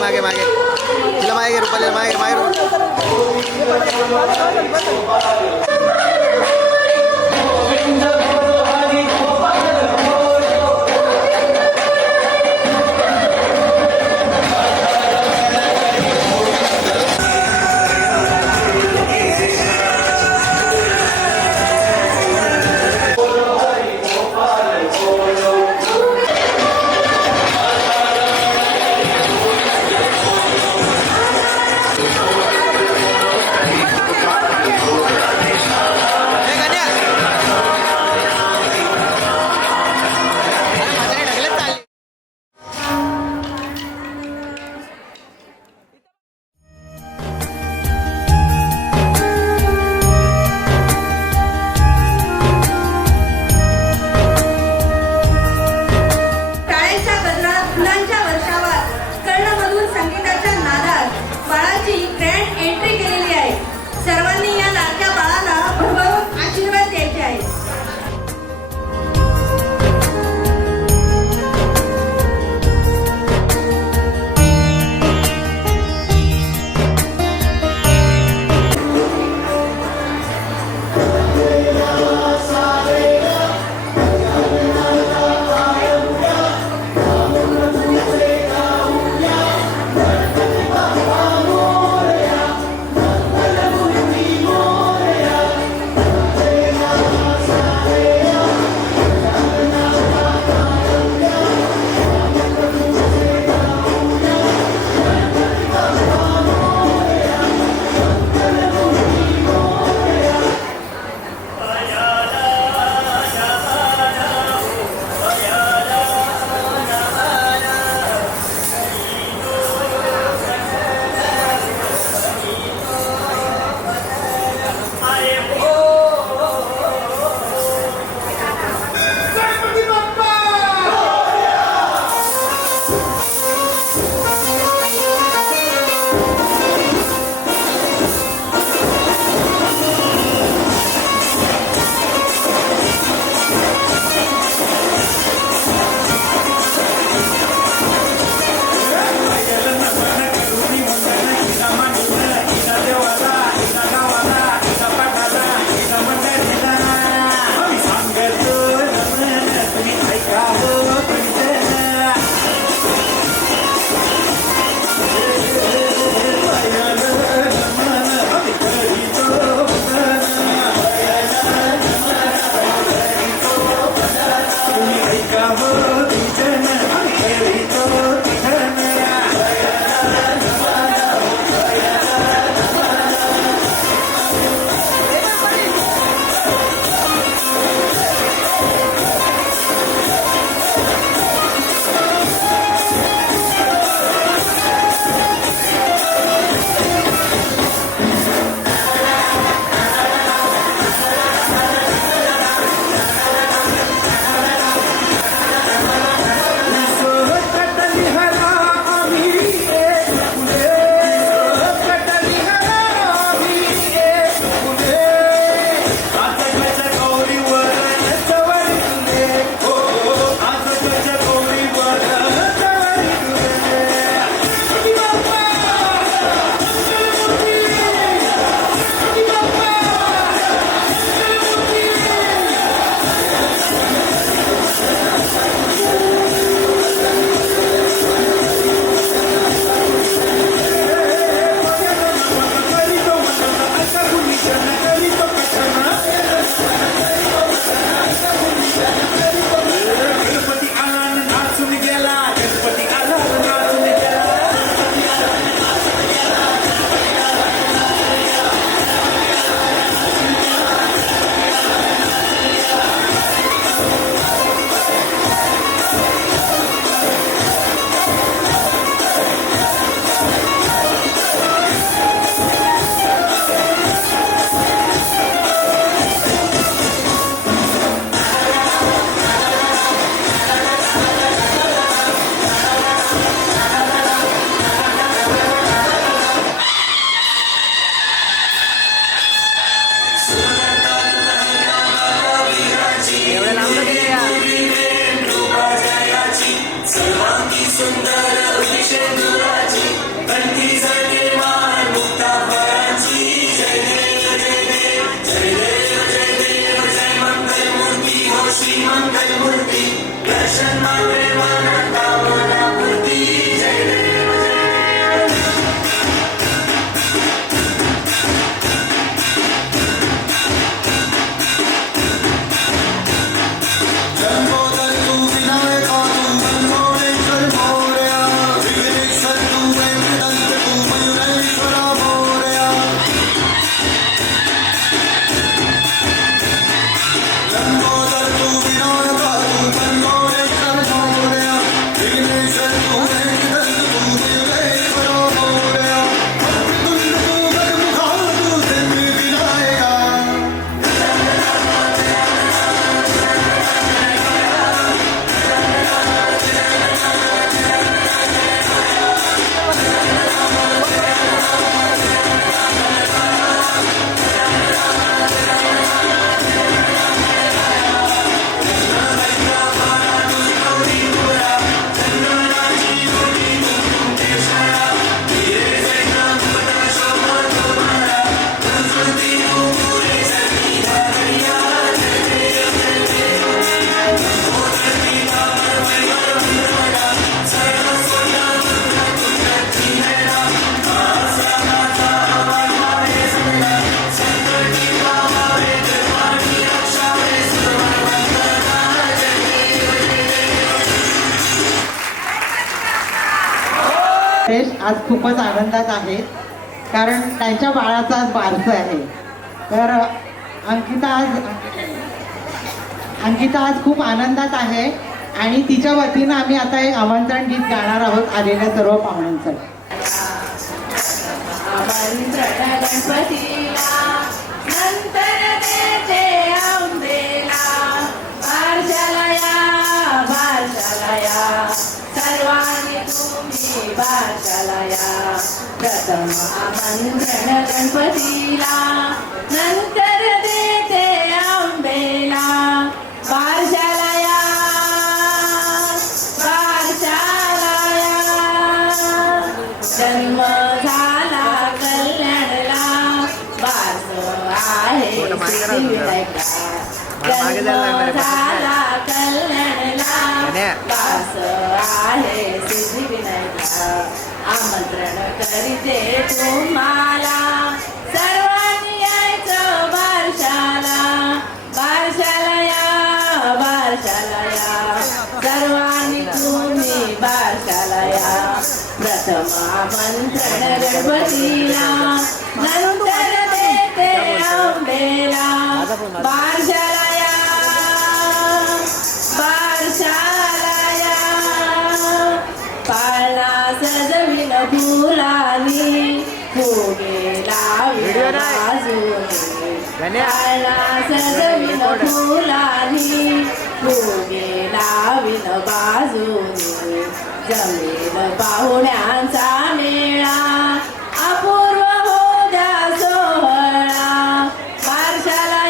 मागे मागे तिला मागे रुपालीला मागे आज खूपच आनंदात आहेत कारण त्यांच्या बाळाचा आज बारसं आहे. तर अंकिता आज खूप आनंदात आहे आणि तिच्या वतीनं आम्ही आता एक आमंत्रण गीत गाणार आहोत आलेल्या सर्व पाहुण्यांसाठी. प्रथम आमंत्रण गणपतीला नंतर देते आंबेला बारशाला या जन्म झाला कल्याणला बारस आहे सिद्धिविनायका जन्म झाला कल्याणला बारस आहे सिद्धिविनायका आमंत्रण करीते तुम्हाला सर्वांनी यायचं बारशाला या सर्वांनी तुम्ही बारशाला या प्रथम आमंत्रण गणपतीला नंतर देते आंबेला बारशाला या पाळणा सजविन फुलानी फुगे लाविन बाजूने पाळणा सजविन फुलानी फुगे लाविन बाजूने जमीन पाहुण्यांचा मेळा अपूर्व हो द्या सोहळा बारशाला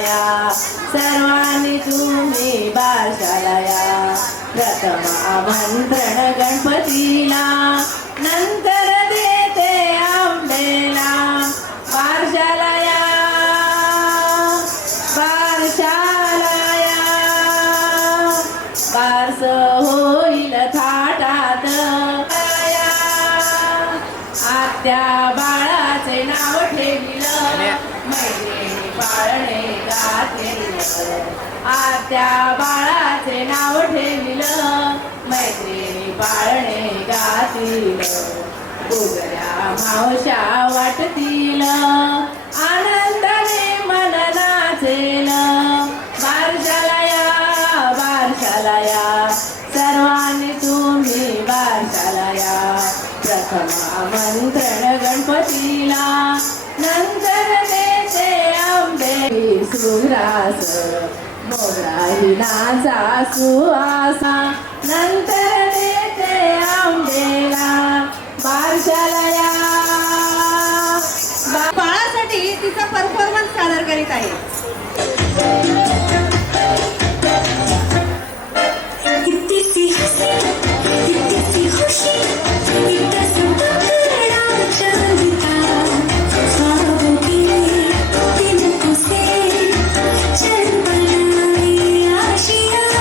या सर्वांनी तुम्ही बारशाला या प्रथम आमंत्रण गणपतीला नंतर देते आंबेला बारशाला या बारस होईल थाटात आत्या बाळाचे नाव ठेविलं मैत्रिणी पाळणे गातील आत्या बाळाचे नाव ठेविलं मैत्रिणी पाळणे गातील गुगऱ्या मावश्या वाटतील आनंदाने मन नाचेल बारशाला या सर्वांनी तुम्ही बारशाला या प्रथम आमंत्रण गणपतीला नंतर देते आंबे सुरास मोराहिनाचा सुवासा नंतर देते आंबेला बारशाला या बाळासाठी तिचा परफॉर्मन्स सादर करीत आहे. Chal banane aashiyan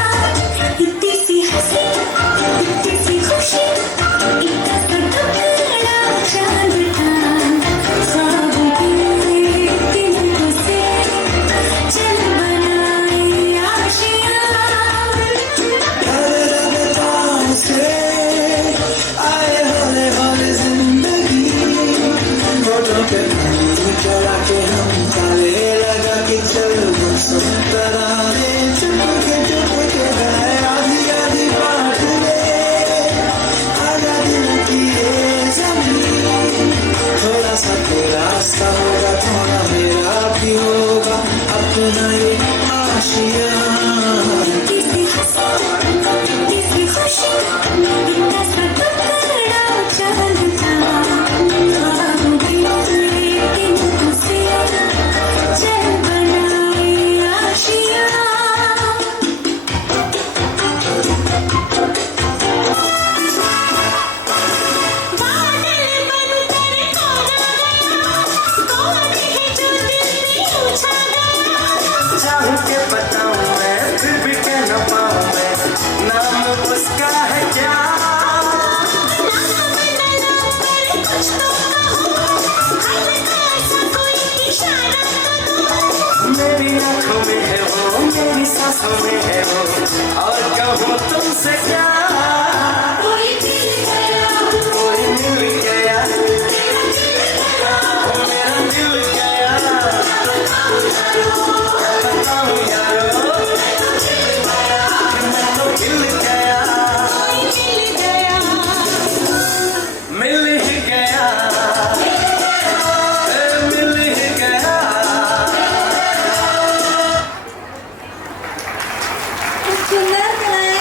में है वो, और कहूँ तुमसे क्या, कोई मिल गया, मेरा दिल गया, बताऊं यारो, मैं तो मिल गया, मिल ही गया, मिल ही गया। खूप सुंदर केलंय.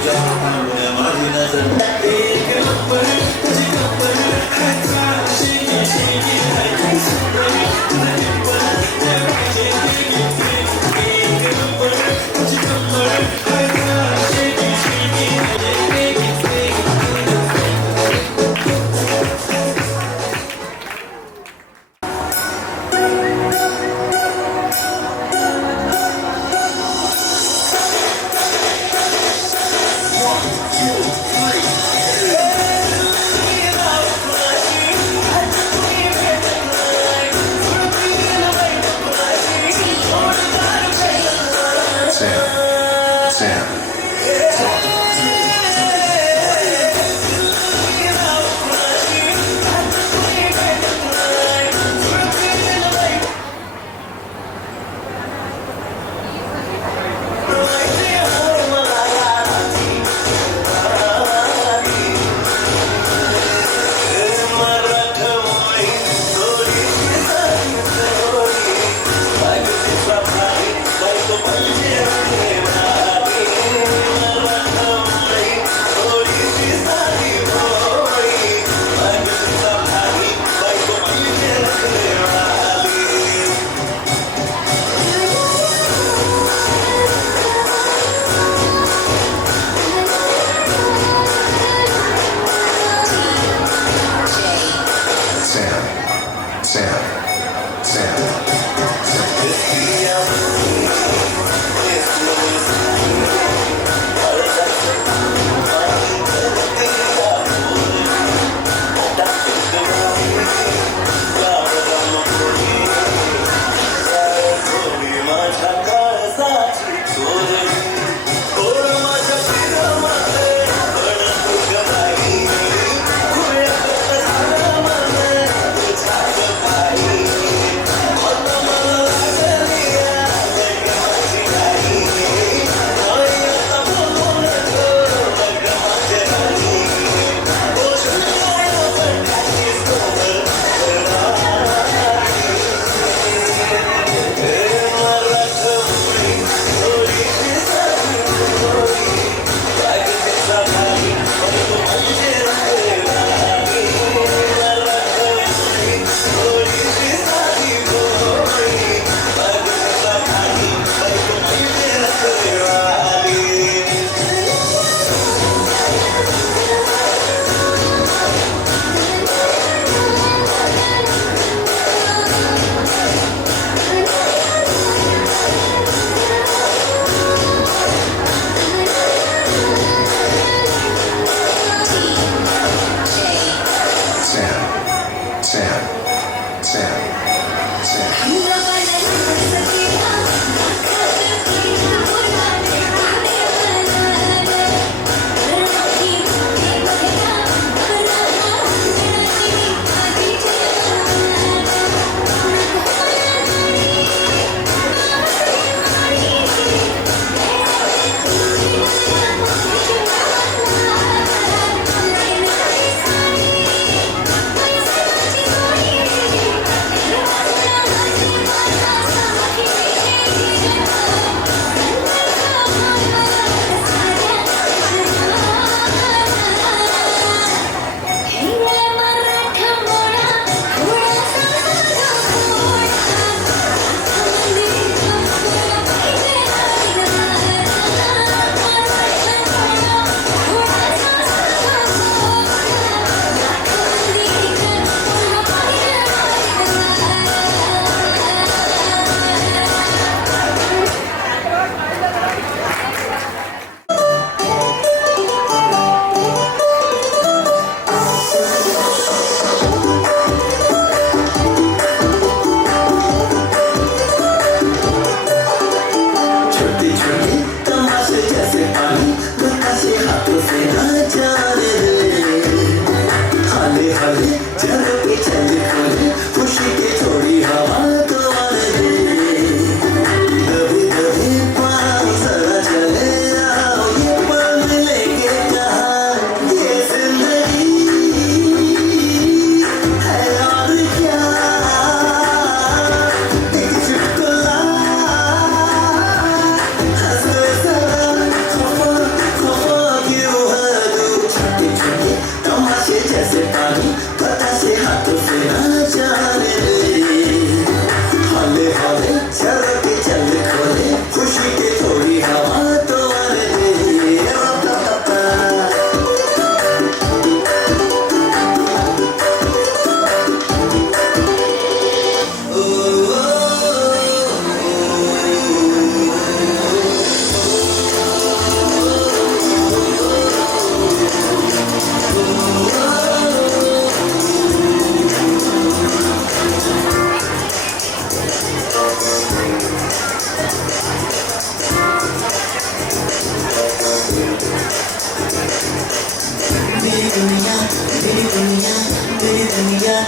तुझ्या हातामुळे माझी नजर एक नंबर तुझी नंबर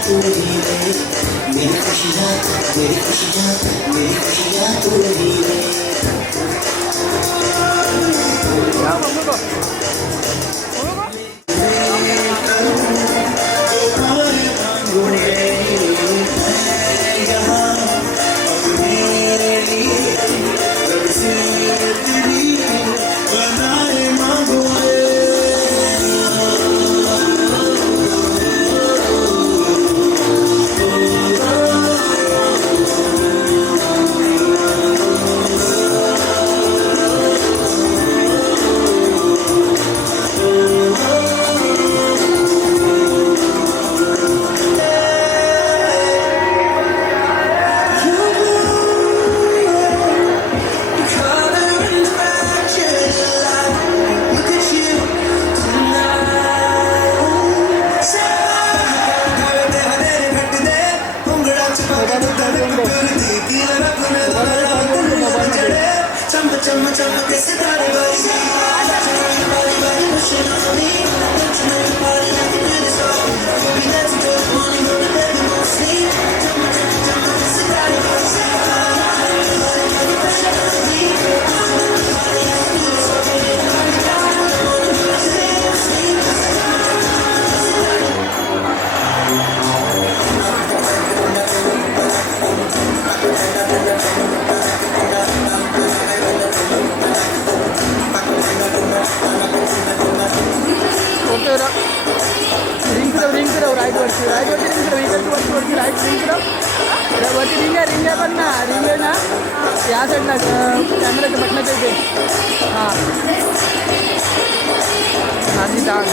तू ही रे मेरी खुशियाँ मेरी खुशियाँ मेरी खुशियाँ तू ही रे चम चम के सितारे रिंग आहे पण ना रिंग आहे ना या साईडला कॅमेराच्या बटनाच्या इथे हां नादी डाग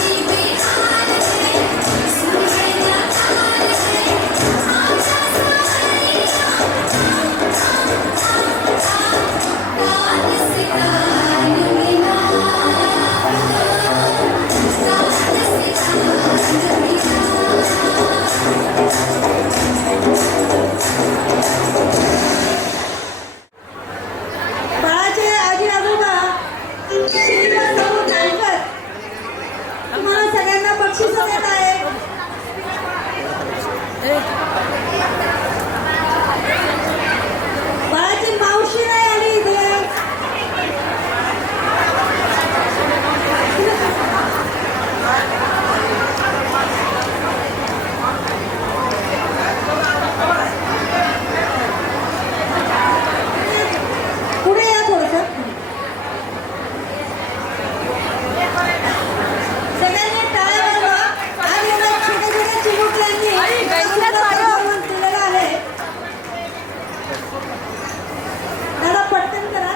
बाळाचे आजी आजोबा श्रीनिवास भाऊ नानकर तुम्हाला सगळ्यांना बक्षीस देत आहे. बाळाची मावशी नाही आली इथे. पुढे या थोडंसं. सगळ्यांनी टाळ्या वाजवा. आज एवढ्या छोट्या छोट्या चिमुकल्यांनी परफॉर्मन्स दिलेला आहे. दादा पटकन करा.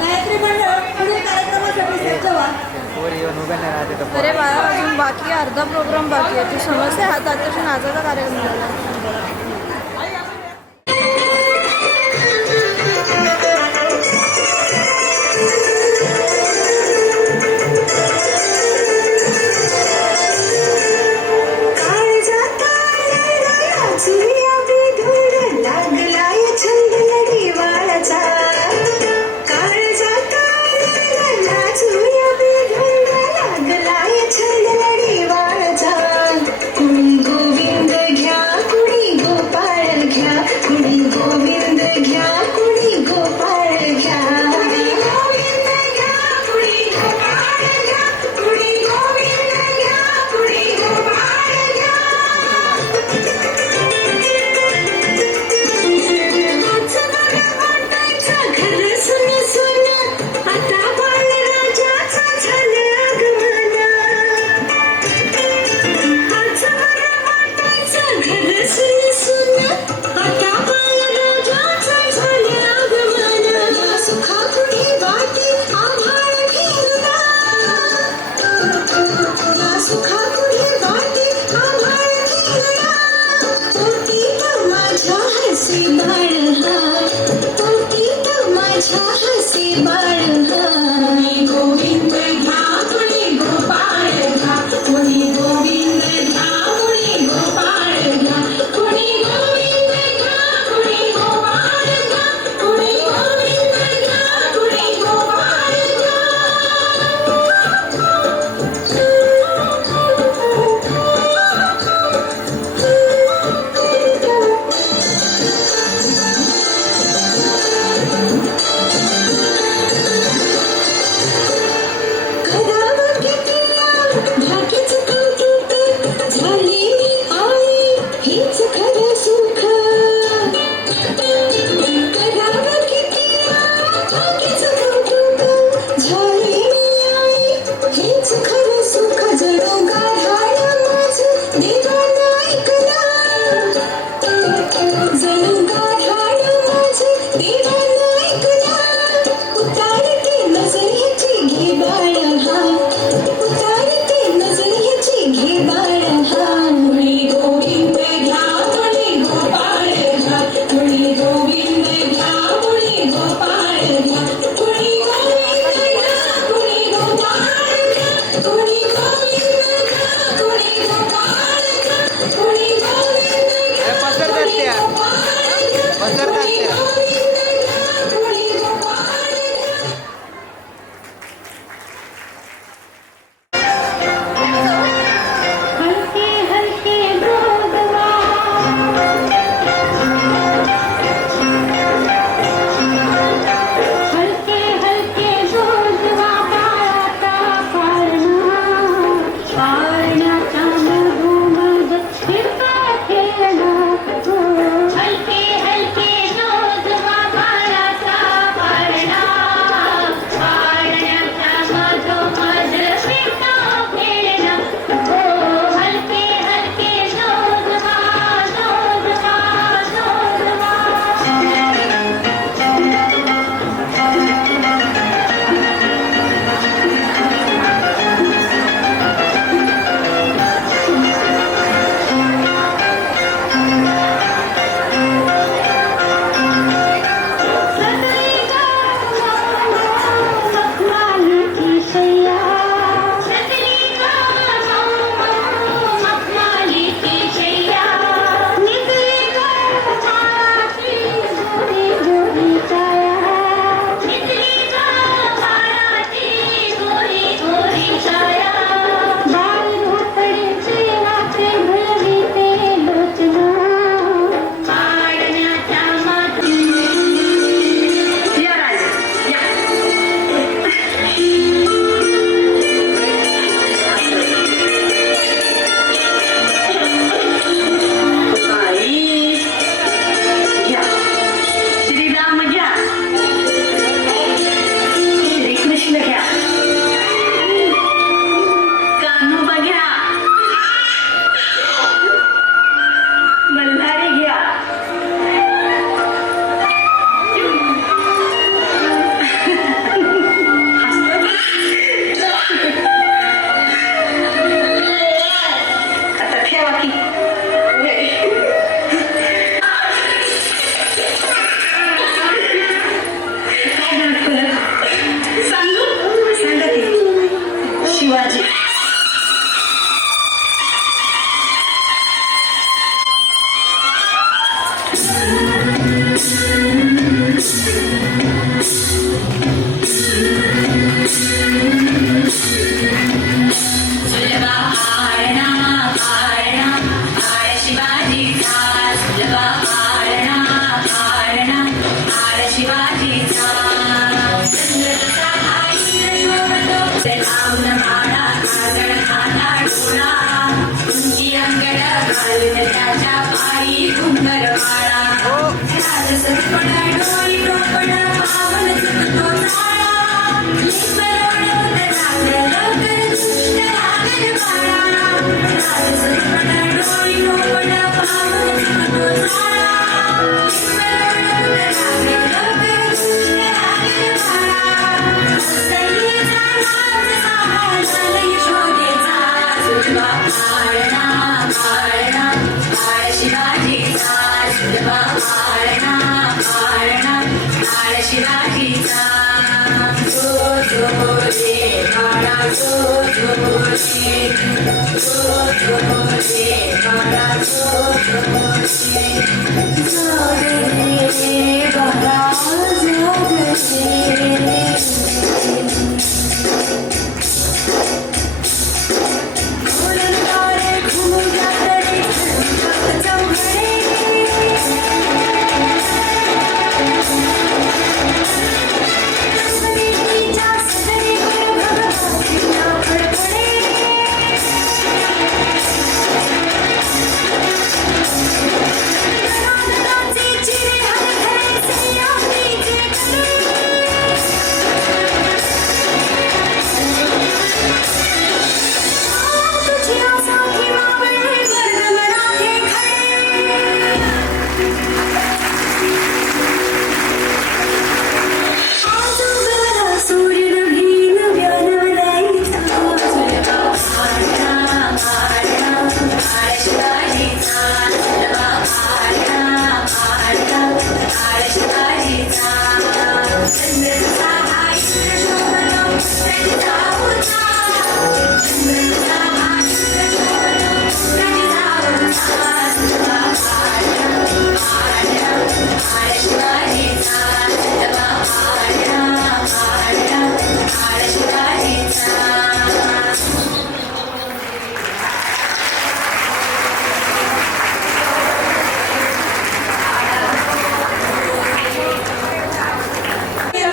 गायत्री मंडळ पुढील कार्यक्रमासाठी सज्ज व्हा. अरे बाळा अजून बाकी आहे, अर्धा प्रोग्राम बाकी आहे. तू समजते हा आताशी नाचाचा कार्यक्रम झाला.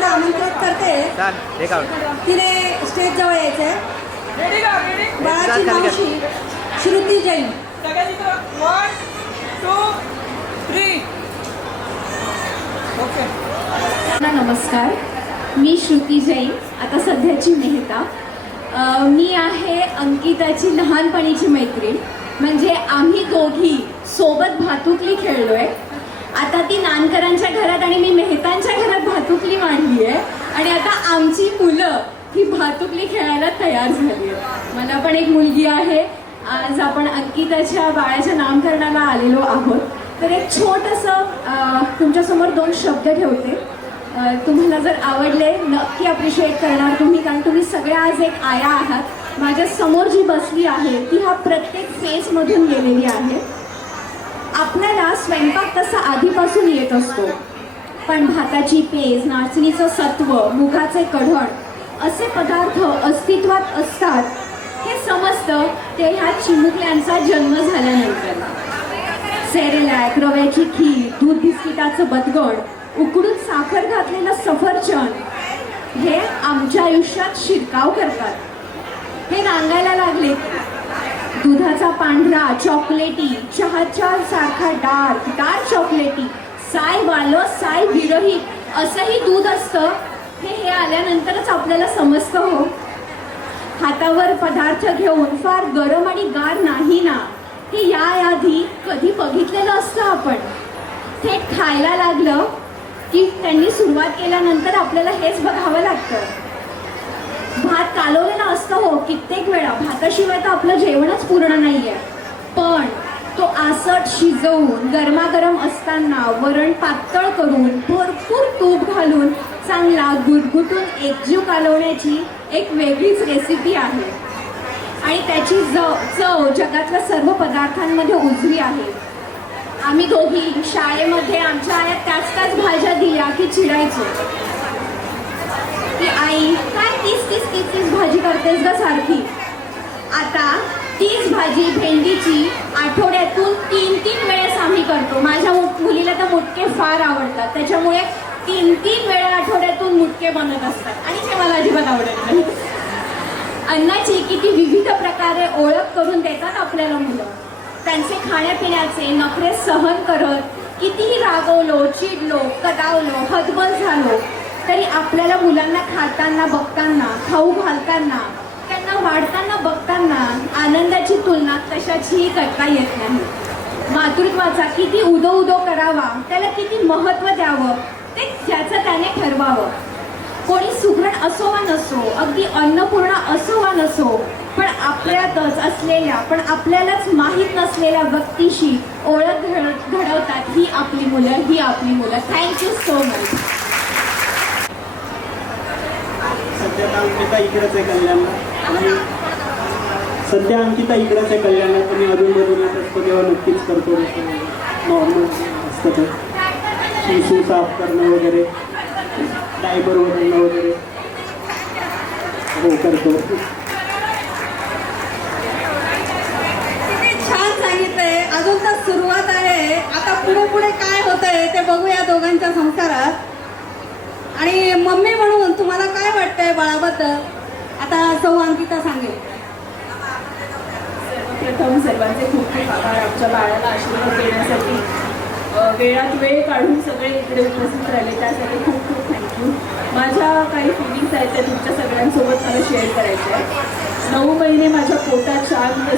आमंत्रित करते छान एक आउट तिने स्टेज जवळ यायचंय बाळाची मावशी श्रुती जैन. 1, 2, 3 ओके. नमस्कार, मी श्रुती जैन, आता सध्याची मेहता. मी आहे अंकिताची लहानपणीची मैत्रीण. म्हणजे आम्ही दोघी सोबत भातुकली खेळलोय. आता ती नानकरांच्या घरात आणि मी मेहतांच्या घरात भातुकली मांडली आहे आणि आता आमची मुलं ही भातुकली खेळायला तयार झाली आहे. मला पण एक मुलगी आहे. आज आपण अंकिताच्या बाळाच्या नामकरणाला आलेलो आहोत. तर एक छोटंसं तुमच्यासमोर 2 शब्द ठेवते. तुम्हाला जर आवडले नक्की अप्रिशिएट करणार तुम्ही, कारण तुम्ही सगळ्या आज एक आया आहात. माझ्या समोर जी बसली आहे ती हा प्रत्येक फेजमधून गेलेली आहे. आपल्याला स्वयंपाक तसा आधीपासून येत असतो, पण भाताची पेज, नाचणीचं सत्व, मुगाचे कढण असे पदार्थ अस्तित्वात असतात हे समजतं ते ह्या चिमुकल्यांचा जन्म झाल्यानंतर. सेरेलॅक, रव्याची खीर, दूध बिस्किटाचं बदगड, उकडून साखर घातलेलं सफरचंद हे आमच्या आयुष्यात शिरकाव करतात. हे रांगायला लागले. दुधाचा पांढरा, चॉकलेटी, चहाच्या सारखा डार्क चॉकलेटी, साय वालं, साय विरहित असंही दूध असतं हे आल्यानंतरच आपल्याला समजतं हो. हातावर पदार्थ घेऊन फार गरम आणि गार नाही ना, हे याआधी कधी बघितलेलं असतं आपण. थेट खायला लागलं की त्यांनी सुरुवात केल्यानंतर आपल्याला हेच बघावं लागतं. भात कालवलेला असतो हो कित्येक वेळा. भाताशिवाय तर आपलं जेवणच पूर्ण नाहीये. पण तो आसट शिजवून गरमागरम असताना वरण पातळ करून भरपूर तूप घालून चांगला गुटगुटून एकजीव कालवण्याची एक वेगळीच रेसिपी आहे आणि त्याची चव जगातल्या सर्व पदार्थांमध्ये उजवी आहे. आम्ही दोघी शाळेमध्ये आमच्या आया त्याच भाज्या दिल्या की चिडायचो की आई काय तीच भाजी करतेस ग सारखी. आता तीच भाजी भेंडीची आठवड्यातून 3 वेळेस आम्ही करतो. माझ्या मुलीला तर मुटके फार आवडतात, त्याच्यामुळे 3 वेळा आठवड्यातून मुटके बनत असतात आणि ते मला अजिबात आवडत नाही. अन्नाची किती विविध प्रकारे ओळख करून देतात आपल्याला मुलं. त्यांचे खाण्यापिण्याचे नखरे सहन करत कितीही रागवलो, चिडलो, कदावलो, हतबल झालो तरी आपल्याला मुलांना खाताना बघताना, खाऊ घालताना, त्यांना वाढताना बघताना आनंदाची तुलना कशाचीही करता येत नाही. मातृत्वाचा किती उदो करावा, त्याला किती महत्त्व द्यावं ते ज्याचं त्याने ठरवावं. कोणी सुगरण असो वा नसो, अगदी अन्नपूर्णा असो वा नसो, पण आपल्यातच असलेल्या पण आपल्यालाच माहीत नसलेल्या व्यक्तीशी ओळख घडवतात ही आपली मुलं. Thank you so much. सध्या अंकिता इकडेच आहे कल्याणला. आणि सध्या अंकिता इकडंच आहे कल्याणात, आणि अधूनमधून येत असतो तेव्हा नक्कीच करतो. नॉर्मल असतं ते शिशू साफ करणं वगैरे, डायपर बदलणं वगैरे हो करतो. किती छान सांगितलंय. अजून तर सुरुवात आहे. आता पुढे पुढे काय होतंय ते बघूया दोघांच्या संसारात. आणि मम्मी म्हणून तुम्हाला काय वाटतंय बाळाबद्दल? आता सौ अंकिता सांगेल. प्रथम सर्वांचे खूप खूप आभार आमच्या बाळाला आशीर्वाद देण्यासाठी. वेळात वेळ काढून सगळे इकडे उपस्थित राहिले त्यासाठी खूप खूप थँक्यू. माझ्या काही फिलिंग्स आहेत त्या तुमच्या सगळ्यांसोबत मला शेअर करायच्या आहेत. 9 महिने माझ्या पोटात शांत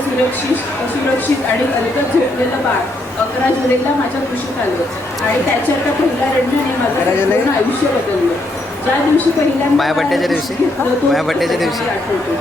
सुरक्षित आणि अलगद झोपलेलं बाळ 11 जुलैला माझ्या कुशीत आलं आणि त्याच्या त्या पहिल्या रडण्याने माझं पूर्ण आयुष्य बदललं. ज्या दिवशी पहिल्यांदा माझ्या बड्डेच्या दिवशी आठवतो.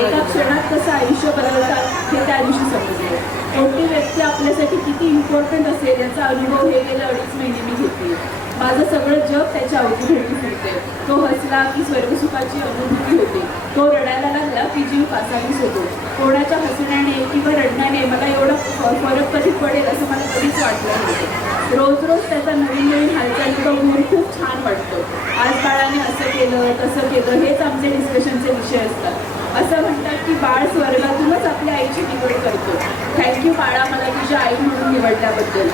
एका क्षणात कसं आयुष्य बदलतात हे त्या दिवशी समजलं. कोणती व्यक्ती आपल्यासाठी किती इम्पॉर्टंट असेल याचा अनुभव हे गेल्या 2.5 महिने मी घेतली. माझं सगळं जग त्याच्या अवतीभोवती फिरते. तो हसला की स्वर्गसुखाची अनुभूती होते. तो रडायला लागला की जीव कासावीस होतो. कोणाच्या हसण्याने किंवा रडण्याने मला एवढा फरक कधी पडेल असं मला कधीच वाटलं नव्हतं. रोज रोज त्याचा नवीन हालचाली बघून खूप छान वाटतं. आज बाळाने असं केलं तसं केलं हेच आमचे डिस्कशनचे विषय असतात. असं म्हणतात की बाळ स्वर्गातूनच आपल्या आईची निवड करतो. थँक्यू बाळा मला तुझ्या आई म्हणून निवडल्याबद्दल.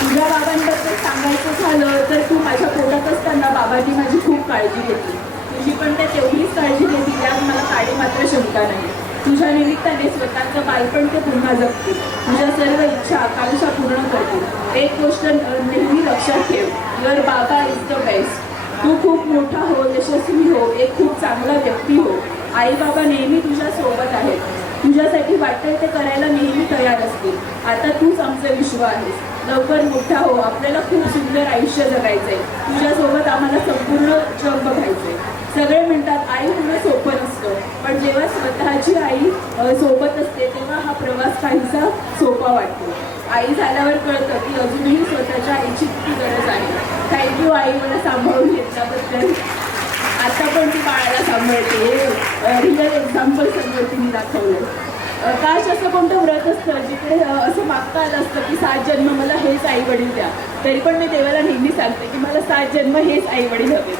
तुझ्या बाबांबद्दल सांगायचं झालं तर तू माझ्या पोटात असताना बाबांनी माझी खूप काळजी घेतली. तुझी पण ते तेवढीच काळजी घेतली यात मला काळी मात्र शंका नाही. तुझ्या निमित्ताने स्वतःचं बालपण ते पुन्हा जगतील. तुझ्या सर्व इच्छा आकांक्षा पूर्ण करतील. एक गोष्ट नेहमी लक्षात ठेव, युअर बाबा इज द बेस्ट. तू खूप मोठा हो, यशस्वी हो, एक खूप चांगला व्यक्ती हो. आई बाबा नेहमी तुझ्या सोबत आहेत. तुझ्यासाठी वाटतंय ते करायला नेहमी तयार असतील. आता तूच आमचं विश्व आहेस. लवकर मोठा हो, आपल्याला खूप सुंदर आयुष्य जगायचंय. तुझ्यासोबत आम्हाला संपूर्ण जग बघायचंय. सगळे म्हणतात आई होणं सोपं नसतं, पण जेव्हा स्वतःची आई सोबत असते तेव्हा हा प्रवास काहीसा सोपा वाटतो. आई झाल्यावर कळतं की अजूनही स्वतःच्या आईची किती गरज आहे. थँक्यू आई मला सांभाळून घेतल्याबद्दल. आता पण ती बाळाला सांभाळते. रिअल एक्झाम्पल समोर तिने दाखवलं. काश असं कोणतं व्रत असतं जिकडे असं मागता आलं असतं की 7 जन्म मला हेच आई वडील द्या. तरी पण मी देवाला नेहमी सांगते की मला 7 जन्म हेच आई वडील हवे.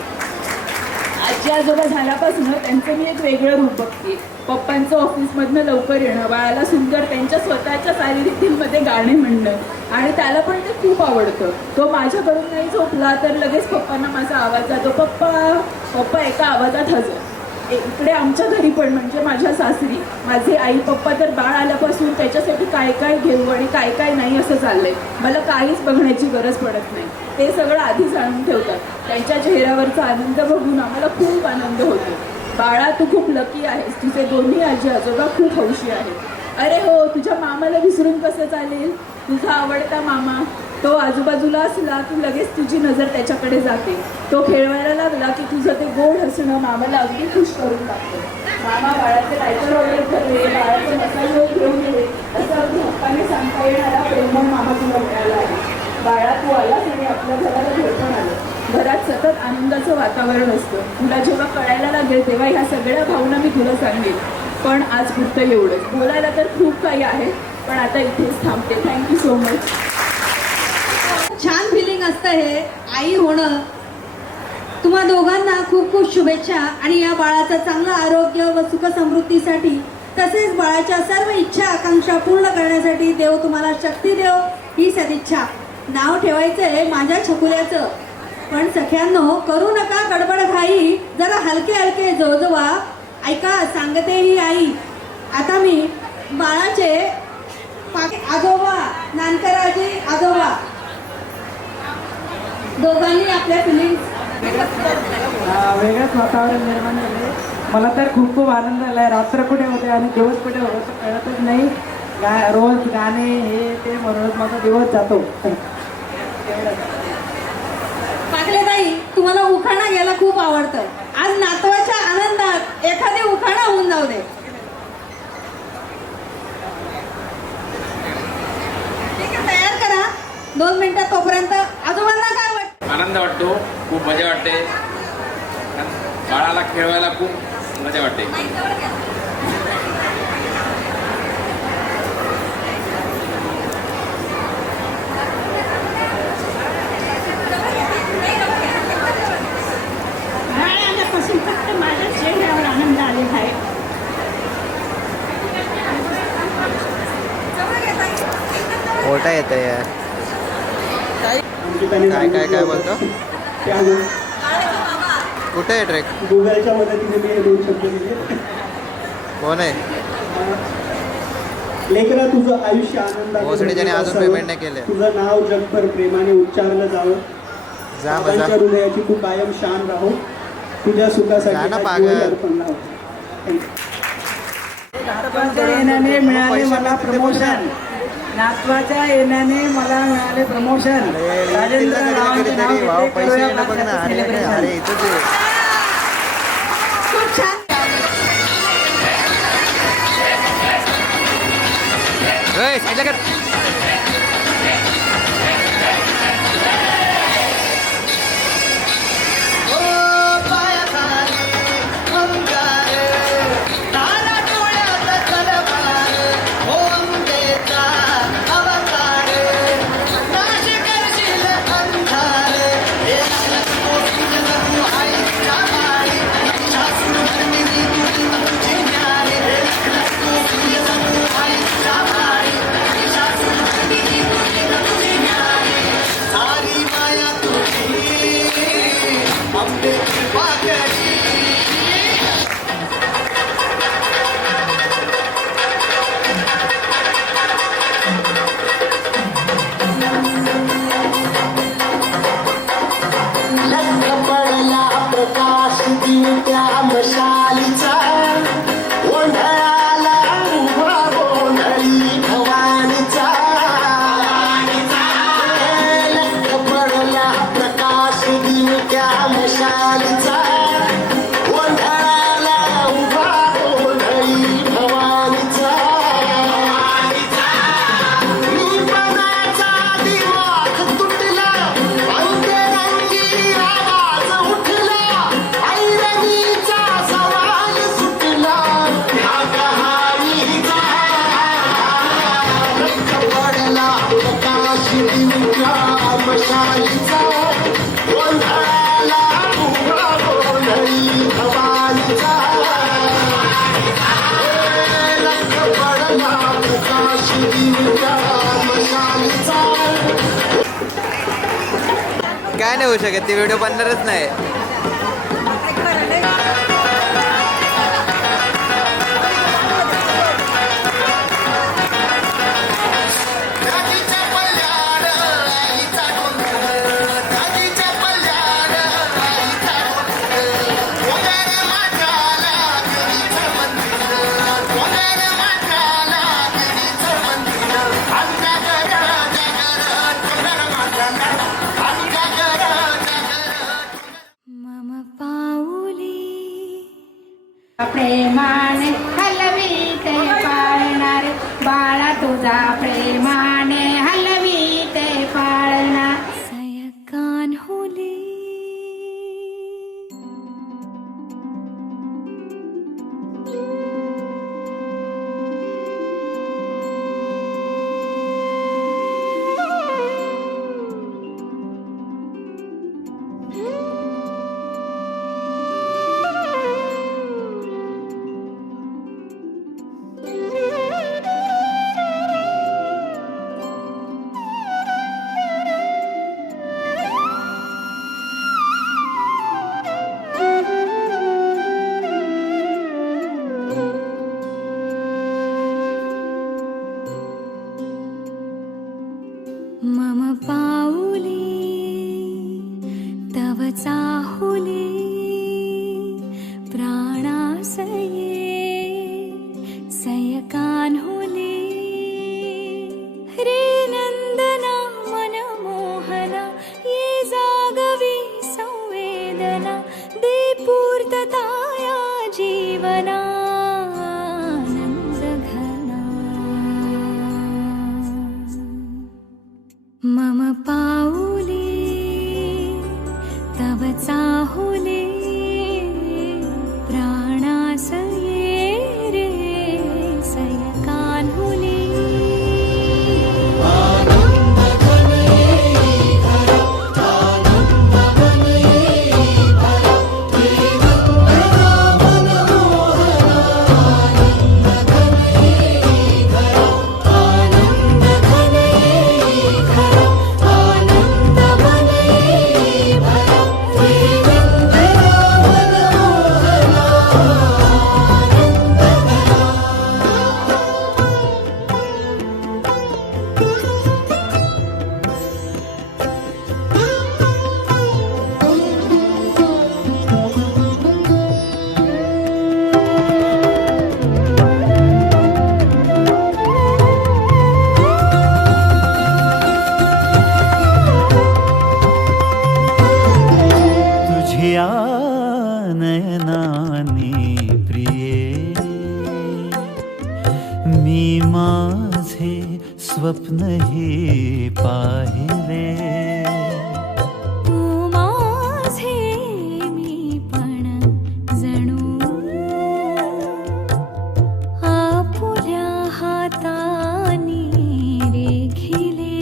आजी आजोबा झाल्यापासून त्यांचं मी एक वेगळं रूप बघते. पप्पांचं ऑफिसमधनं लवकर येणं, बाळाला सुंदर त्यांच्या स्वतःच्या चालीरीतींमध्ये गाणे म्हणणं आणि त्याला पण ते खूप आवडतं. तो माझ्याकडून नाही झोपला तर लगेच पप्पांना माझा आवाज जातो, पप्पा पप्पा एका आवाजात हजर. इकडे आमच्या घरी पण म्हणजे माझ्या सासरी माझे आई पप्पा तर बाळ आल्यापासून त्याच्यासाठी काय काय घेऊ आणि काय काय नाही असं चाललंय. मला काहीच बघण्याची गरज पडत नाही. ते सगळं आधी जाणून ठेवतात. त्यांच्या चेहऱ्यावरचा आनंद बघून आम्हाला खूप आनंद होतो. बाळा तू खूप लकी आहेस. तुझे दोन्ही आजी आजोबा खूप हौशी आहेत. अरे हो, तुझ्या मामाला विसरून कसं चालेल. तुझा आवडता मामा तो आजूबाजूला असला की लगेच तुझी नजर त्याच्याकडे जाते. तो खेळवायला लागला की तुझं ते गोड हसणं मामाला अगदी खुश करून टाकतं. मामा बाळाचे डायपर वगैरे करणे, बाळाचं मसाज घेऊन येणे असं अगदी हक्काने सांगता येणारा प्रेमळ मामा तुला मिळाला आहे. बाळा तू आलास आणि आपल्या घराला घर पण आलं. घरात सतत आनंदाचं वातावरण असतं. तुला जेव्हा कळायला लागेल तेव्हा ह्या सगळ्या भावना मी तुला सांगेन. पण आज पुरतं एवढंच. बोलायला तर खूप काही आहे पण आता इथेच थांबते. Thank you so much. छान फिलिंग असतं हे आई होणं. तुम्हा दोघांना खूप खूप शुभेच्छा आणि या बाळाचं चांगलं आरोग्य व सुख समृद्धीसाठी तसेच बाळाच्या सर्व इच्छा आकांक्षा पूर्ण करण्यासाठी देव तुम्हाला शक्ती देव ही सदिच्छा. नाव ठेवायचंय माझ्या छकुल्याचं पण सख्यांनो करू नका गडबड घाई. जरा हलके हलके जोजवा ऐका सांगते ही आई. आता मी बाळाचे आजोबा नानकराजी आजोबा दोघांनी आपल्या फिलिंग्स वेगळंच वातावरण निर्माण झाले. मला तर खूप खूप आनंद झाला आहे. रात्र कुठे होते आणि दिवस कुठे होतं कळतच नाही. रोज गाणे हे ते म्हणून माझा दिवस जातो. पाकलेताई तुम्हाला उखाणा घ्यायला खूप आवडतं. आज नातवाच्या आनंदात एखादी उखाणा होऊन जाऊ दे. ठीक आहे तयार करा 2 मिनिटात. तोपर्यंत आजोबांना काय वाटतं? आनंद वाटतो, खूप मजा वाटते. बाळाला खेळवायला खूप मजा वाटते. कुठे येतं यार? अंकिताने काय काय काय बोलतो? त्यामुळे कुठे आहे ट्रेक? गुगलच्या मदतीने मी हे 2 शब्द दिले. कोण आहे? लेकरा तुझं आयुष्य आनंदाने भोसडीच्याने भरलेलं अजून असावं. पेमेंट नाही केले. तुझं नाव जगभर प्रेमाने उच्चारलं जावं. जा बाबांच्या मजा. हृदयाची तू कायम शान राहो. तुझ्या जा सुखासाठी ना हा पागल. जीवन अर्पण लाव. Thank you. नातवाच्या येण्याने मिळाले मला प्रमोशन. नातवाच्या येण्याने मला मिळाले प्रमोशन. राजेंद्र रावांचे नाव घेतले, वाव पैसे करूया येणं बघ ना. नातवाचं अरे अरे celebration. अरे इथंच आहे. खूप छान. ए, साईडला कर. पडला प्रकाश दिवट्या मशालीचा गोंधळाला उभा गोंधळी भवानीचा लख पडला प्रकाश दिवट्या मशालीचा गोंधळाला उभा गोंधळी भवानीचा निपणाचा दिमाग तुटला अंतरंगी आवाज उठला ऐरणीचा सवाल सुटला ह्या कहाणीचा रक्त पडला प्रकाश दिवट्या मशालीचा गोंधळाला उभा गोंधळी भवानीचा रक्त पडला प्रकाश दिवट्या मशालीचा. काय नाही होऊ शकत, ती व्हिडिओ बनणारच नाही. दाजीच्या पल्ल्याड आईचा डोंगर, दाजीच्या पल्ल्याड आईचा डोंगर, वगैरे माठाला देवीचं मंदिर, वगैरे माठाला देवीचं मंदिर, आमच्या घराच्या घरात वगैरे माठाला, आमच्या घराच्या घरात. मम पाऊली प्रेमाने हलवीते पाळणार बाळा तुझा प्रेमाने हलवीते पाळणार. सयकान होली माने प्रिये, मी माझे स्वप्न हे पाहिले. तू माझे मी पण जणू आपुल्या हातानी रेखिले.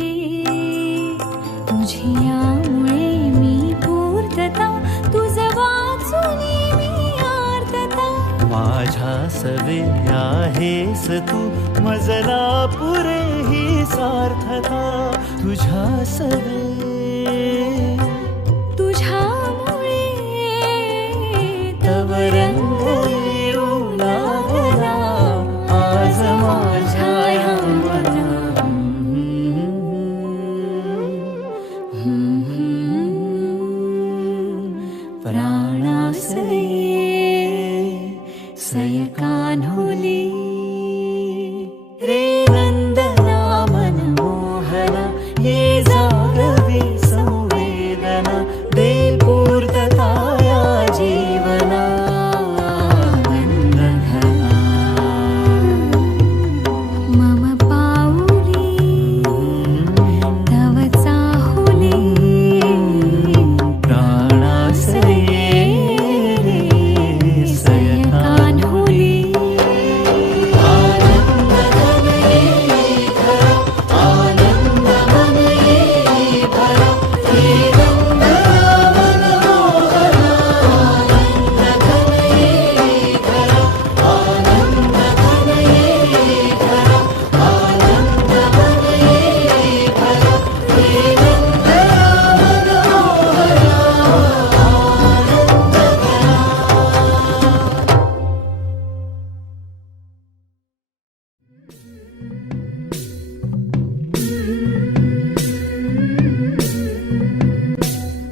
तुझ्यामुळे मी पूर्तता, तुझ वाचून मी आर्तता. माझ्या सवे आहेस तू, मजला पुरे ही सार्थता. तुझ्या सवे, तुझ्यामुळे तव रंग येऊ लागला आज माझ्या या मना. प्राणासये सय कान्होली. रे नंदना मनमोहना, ये जागवी संवेदना. दे पूर्तता या जीवना. नंदघना मम पाऊली तव चाहुली. प्राणासये सय कान्होली.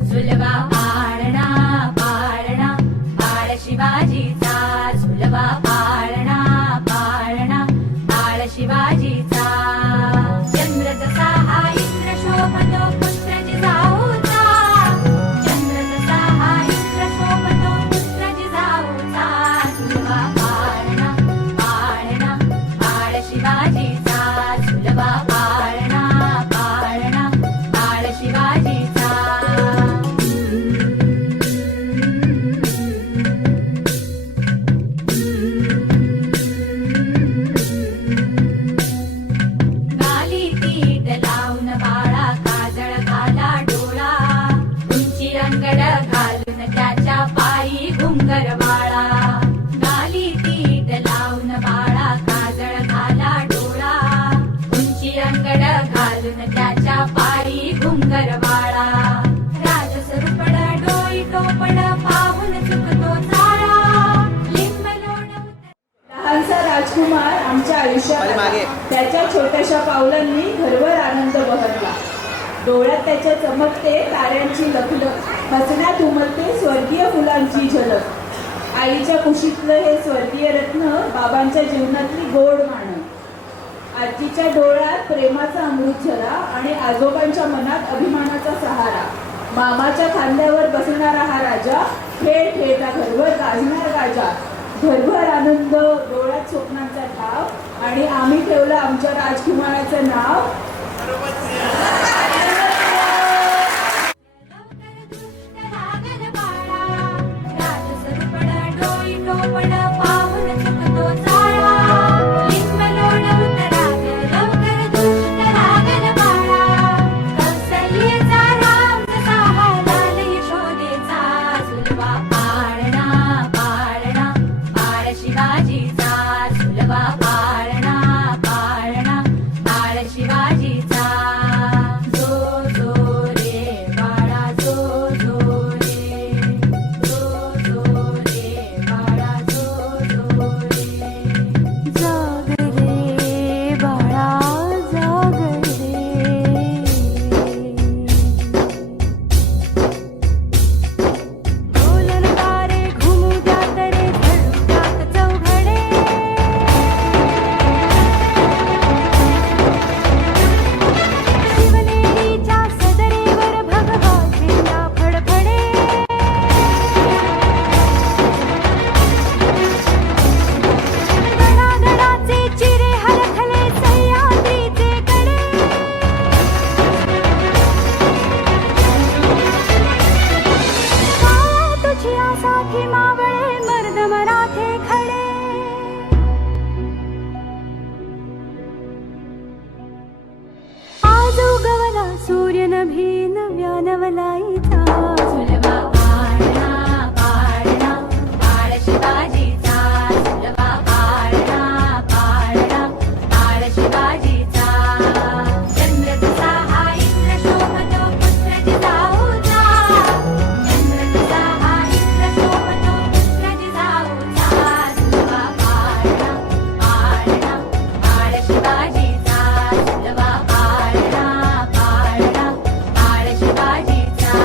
झुलवा पाळणा पाळणा बाळ शिवाजीचा. झुलवा पाळणा पाळणा बाळ शिवाजीचा. चंद्र जसा हा इंद्र शोभतो पुत्र जिजाऊचा. चंद्र जसा हा इंद्र शोभतो पुत्र जिजाऊचा. झुलवा पाळणा पाळणा बाळ शिवाजीचा. झुलवा पाळणा पाळणा बाळ शिवाजीचा. गाली पीठ लावून बाळा काजळ घाला डोळा. उंची अंगड घालून त्याच्या पायी घुंगर वाळा. गाली पीठ लावून बाळा काजळ घाला डोळा. उंची अंगड घालून त्याच्या पायी घुंगर वाळा. राजसरूपड डोई टोपड पाहून चुकतो चाळा. लिंब लोण लहानसा राजकुमार आमच्या आयुष्यात अरे मागे. आला. त्याच्या छोट्याशा पावलांनी घरभर आनंद बहरला. डोळ्यात त्याच्या चमकते ताऱ्यांची लखलख. हसण्यात उमलते स्वर्गीय फुलांची झलक. आईच्या कुशीतलं हे स्वर्गीय रत्न, बाबांच्या जीवनातली गोड माण. आजीच्या डोळ्यात प्रेमाचा अमृत झरा आणि आजोबांच्या मनात अभिमानाचा सहारा. मामाच्या खांद्यावर बसणारा हा राजा, खेळ खेळता घरभर गाजणार गाजा. घरभर आनंद, डोळ्यात स्वप्नांचा ठाव आणि आम्ही ठेवलं आमच्या राजकुमाराचं नाव. लागल बाळा. राजसरूपड डोई टोपड पाहून चुकतो चाळा. लिंब लोण उतराग लवकर दुष्ट लागल बाळा. कौसल्येचा राम जसा हा लाल यशोदेचा. झुलवा पाळणा पाळणा बाळ शिवाजीचा. झुलवा पाळणा पाळणा बाळ शिवाजीचा. जो जो रे बाळा जो जो रे. जो जो रे बाळा जो जो रे. जाग रे बाळा जाग रे. डोलन तारे घुमू द्या तरे, धडू द्यात चौघडे. नवलाईचा सुलभा पाळणा पाळणा बाळ शिवाजीचा सुलभा पाळणा पाळणा बाळ शिवाजीचा चंद्र तुझा हा इंद्र शोभतो पुत्र जिजाऊचा चंद्र तुझा हा इंद्र शोभतो पुत्र जिजाऊचा सुलभा पाळणा पाळणा बाळ शिवाजीचा सुलभा पाळणा पाळणा बाळ शिवाजीचा